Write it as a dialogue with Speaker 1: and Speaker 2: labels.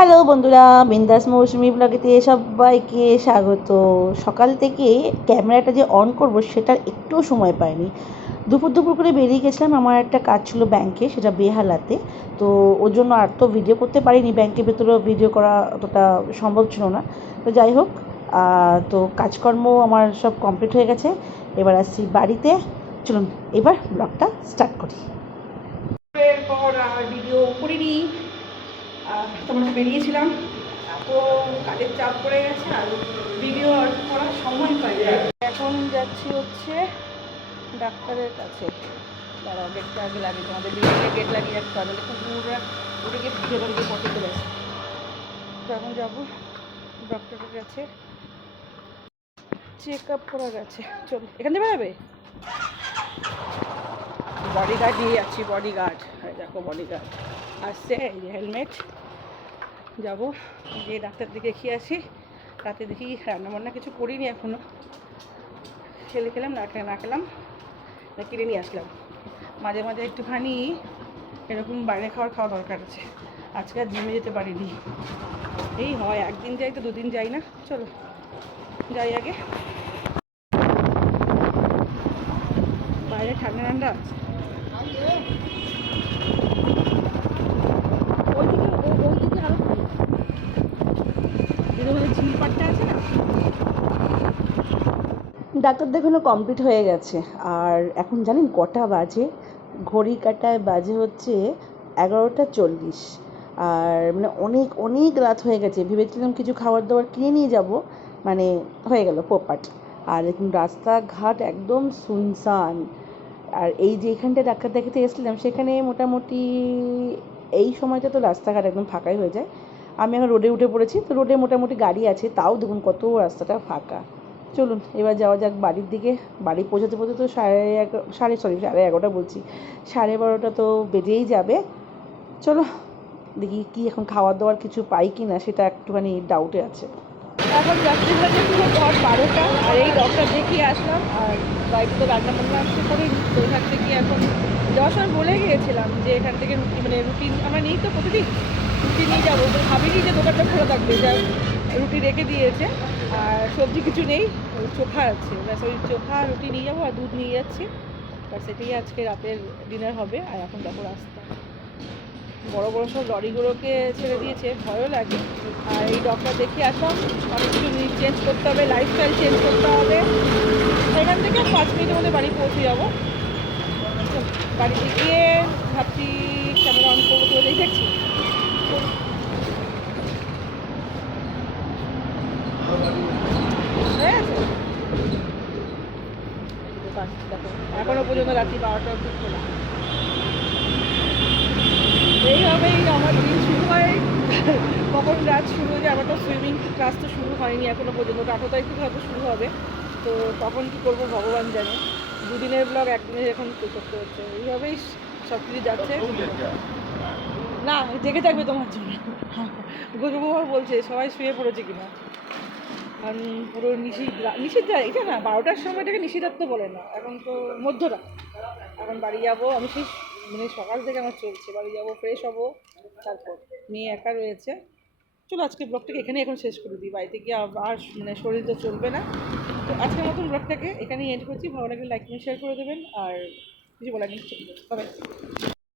Speaker 1: Hello বন্ধুরা, বিন্দাস মৌসুমি ব্লগেতে সবাইকে স্বাগত। সকাল থেকে ক্যামেরাটা যে অন করব সেটার একটুও সময় পাইনি। দুপুর দুপুর করে বেরিয়ে গেছিলাম, আমার একটা কাজ ছিল ব্যাংকে, সেটা বেহালাতে। তো ওর জন্য আর তো ভিডিও করতে পারিনি, ব্যাংকের ভেতরেও ভিডিও করা অতটা সম্ভব ছিল না। তো যাই হোক তো কাজকর্ম আমার সব কমপ্লিট হয়ে গেছে। এবার আসছি বাড়িতে। চলুন, এবার ব্লগটা স্টার্ট করি। ভিডিও করিনি। তোমরা বেরিয়েছিলাম। এত কাজের চাপ পড়ে গেছে আর ভিডিও করার সময় পাই। এখন যাচ্ছি হচ্ছে ডাক্তারের কাছে। দাঁড়াও গেটটা আগে লাগে তোমাদের বিল্ডিংয়ে গেট লাগিয়ে রাখতে হবে, নাহলে কুকুররা উঠে গিয়ে ভেতর গিয়ে পটি চলে আসে। তো এখন যাব ডক্টরের কাছে। চেক আপ করা গেছে। চলো, এখান থেকে বেরোবে? বডি গার্ড নিয়ে যাচ্ছি বডিগার্ড দেখো বডিগার্ড আসছে, এই হেলমেট যাব। গিয়ে ডাক্তার দিকে খেয়ে আসি। রাতে দেখি রান্না বান্না কিছু করিনি এখনও খেলে খেলাম, না না খেলাম, না কিনে নিয়ে আসলাম। মাঝে মাঝে একটুখানি এরকম বাইরে খাওয়ার খাওয়া দরকার আছে। আজকে আর জিমে যেতে পারিনি। এই হয়, একদিন যাই তো দুদিন যাই না। চলো, যাই আগে। বাইরে ঠান্ডা ঠান্ডা আছে ডাক্তার দেখানো কমপ্লিট হয়ে গেছে। আর এখন জানেন কটা বাজে? ঘড়ি কাটায় বাজে হচ্ছে এগারোটা চল্লিশ। আর মানে অনেক অনেক রাত হয়ে গেছে। ভেবেছিলাম কিছু খাবার দাবার কিনে নিয়ে যাব। মানে হয়ে গেল পোপাট। আর এখন রাস্তাঘাট একদম সুনসান। আর এই যে এখানটা ডাক্তার দেখাতে এসেছিলাম, সেখানে মোটামুটি এই সময়টা তো রাস্তাঘাট একদম ফাঁকাই হয়ে যায়। আমি এখন রোডে উঠে পড়েছি। তো রোডে মোটামুটি গাড়ি আছে। তাও দেখুন কত রাস্তাটা ফাঁকা। চলুন, এবার যাওয়া যাক বাড়ির দিকে। বাড়ি পৌঁছাতে পৌঁছাতে তো সাড়ে এগারো সাড়ে সরি সাড়ে এগারোটা বলছি। সাড়ে বারোটা তো বেজেই যাবে। চলো, দেখি কি এখন খাওয়ার দাওয়ার কিছু পাই কি না সেটা একটুখানি ডাউটে আছে। এখন যাত্রী বাজে পুরো ঘর বারোটা, আর এই ডক্টর দেখিয়ে আসলাম। আর বাড়িতে তো রান্না বান্না আসতে করিনি, তো এখান থেকে এখন যাওয়ার সময় বলে গিয়েছিলাম যে এখান থেকে রুটি মানে রুটি আমরা নিই তো প্রতিদিন, রুটি নিয়ে যাব। তো ভাবিনি যে দোকানটা খোলা থাকবে যা রুটি রেখে দিয়েছে। আর সবজি কিছু নেই চোখা আছে। ব্যাস, ওই চোখা, রুটি নিয়ে যাব আর দুধ নিয়ে যাচ্ছি। আর সেটাই আজকে রাতের ডিনার হবে আর এখন দেখো রাস্তা। বড় বড় সব লরিগুলোকে ছেড়ে দিয়েছে, ভয়ও লাগে। আর এই ডক্টর দেখিয়ে আসলাম অনেক কিছু চেঞ্জ করতে হবে লাইফস্টাইল চেঞ্জ করতে হবে। সেখান থেকে পাঁচ মিনিটের মধ্যে বাড়ি পৌঁছে যাব। বাড়িতে গিয়ে ভাবছি ক্যামেরা অন করব তো দেখছি হয়ে গেছে? এই যে দোকান, দেখো, এখনও পর্যন্ত রাত্রি বারোটা অব্দি খোলা। এইভাবেই আমার দিন শুরু হয়। কখন রাত শুরু হয়ে যায় আমার তো সুইমিং ক্লাস তো শুরু হয়নি এখনও পর্যন্ত আঠারো তারিখ থেকে হয়তো শুরু হবে। তো তখন কী করব ভগবান জানে। দুদিনের ব্লগ একদিনের এখন করতে হচ্ছে? এইভাবেই সব কিছু যাচ্ছে। না জেগে থাকবে তোমার জন্য। গুরুবাবা বলছে সবাই শুয়ে পড়েছে কিনা? কারণ পুরো নিষিদ্ধ নিষিদ্ধ এটা না, বারোটার সময়টাকে নিষিদ্ধার্থ বলে না। এখন তো মধ্যরাত। এখন বাড়ি যাব, আমি সেই মানে সকাল থেকে আমার চলছে। বাড়ি যাব ফ্রেশ হব, তারপর মেয়ে একা রয়েছে। চলো, আজকে ব্লগটাকে এখানে এখন শেষ করে দিই। বাড়িতে গিয়ে আর মানে শরীর তো চলবে না। তো আজকের মতন ব্লগটাকে এখানেই এন্ড করছি। ভালো লাগলে লাইক শেয়ার করে দেবেন। আর কিছু বলার নেই তবে